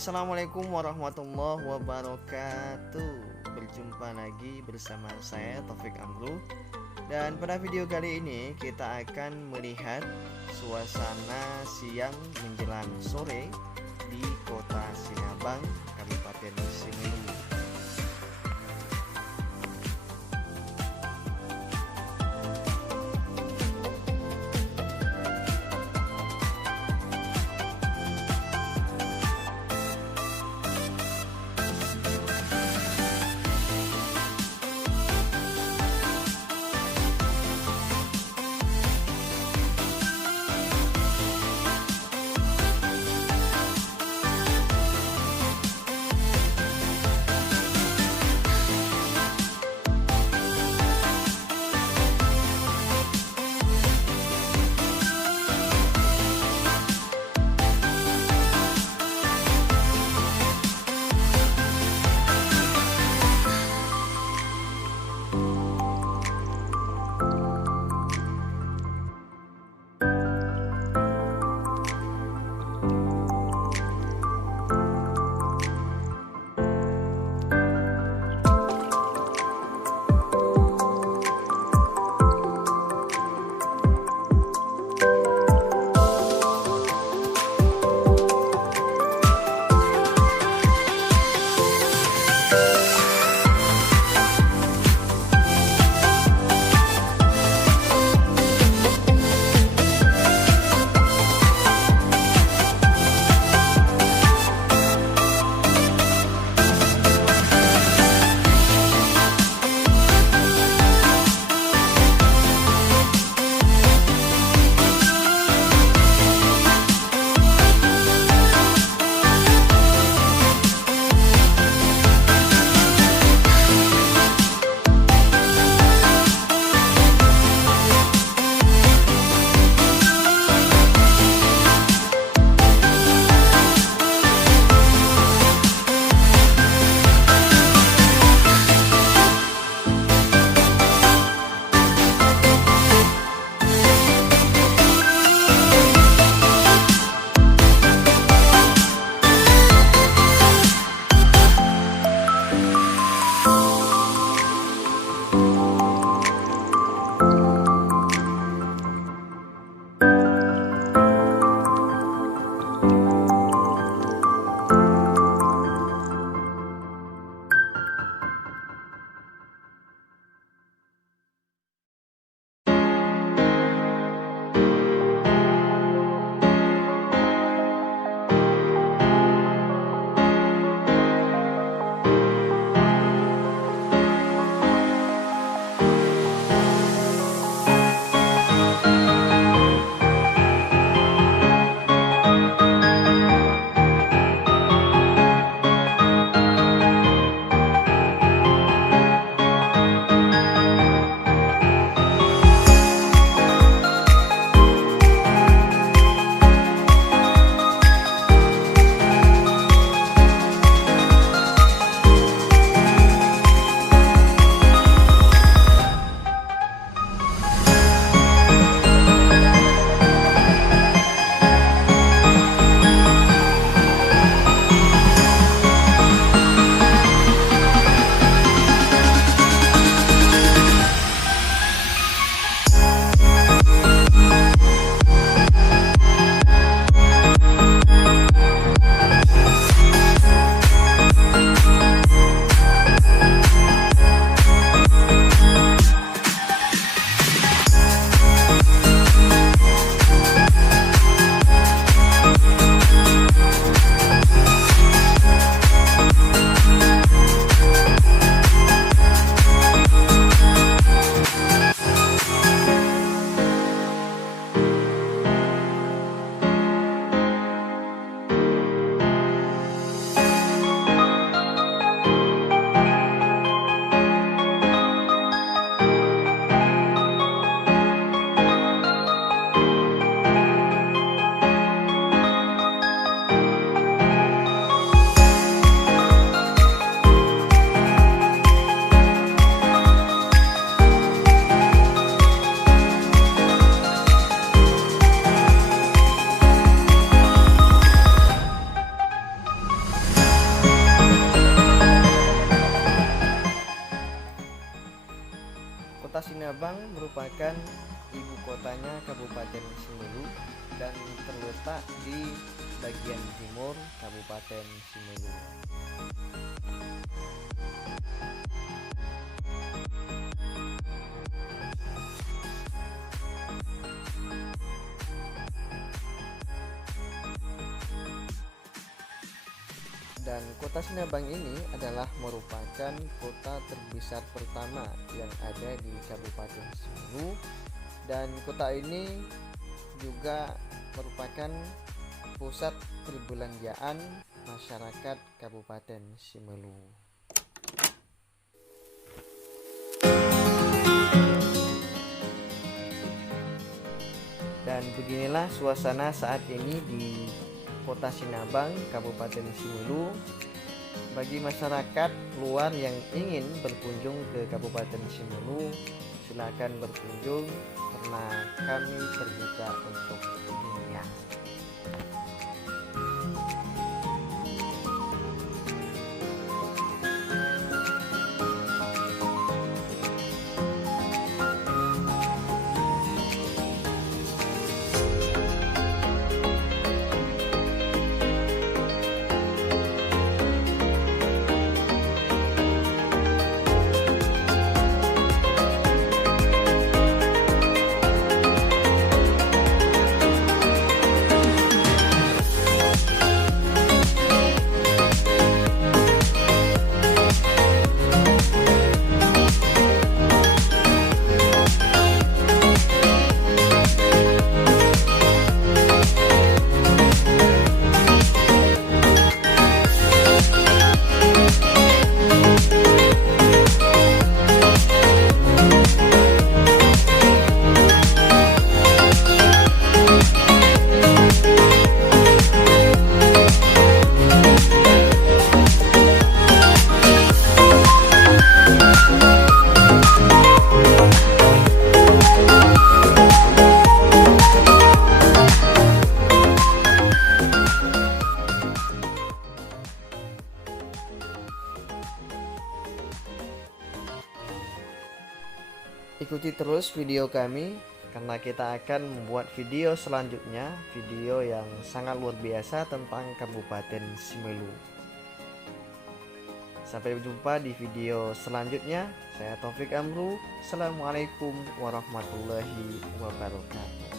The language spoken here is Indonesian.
Assalamualaikum warahmatullahi wabarakatuh. Berjumpa lagi bersama saya Taufik Amru. Dan pada video kali ini kita akan melihat suasana siang menjelang sore di kota Sinabang, Kabupaten Singelu. Sinabang merupakan ibu kotanya Kabupaten Simelu dan terletak di bagian timur Kabupaten Simelu. Dan kota Sinabang ini adalah merupakan kota terbesar pertama yang ada di Kabupaten Simelu, dan kota ini juga merupakan pusat perbelanjaan masyarakat Kabupaten Simelu. Dan beginilah suasana saat ini di Kota Sinabang, Kabupaten Simelu. Bagi masyarakat luar yang ingin berkunjung ke Kabupaten Simelu, silakan berkunjung karena kami terbuka untuk dunia. Ikuti terus video kami karena kita akan membuat video selanjutnya, video yang sangat luar biasa tentang Kabupaten Simelu. Sampai jumpa di video selanjutnya. Saya Taufik Amru. Assalamualaikum warahmatullahi wabarakatuh.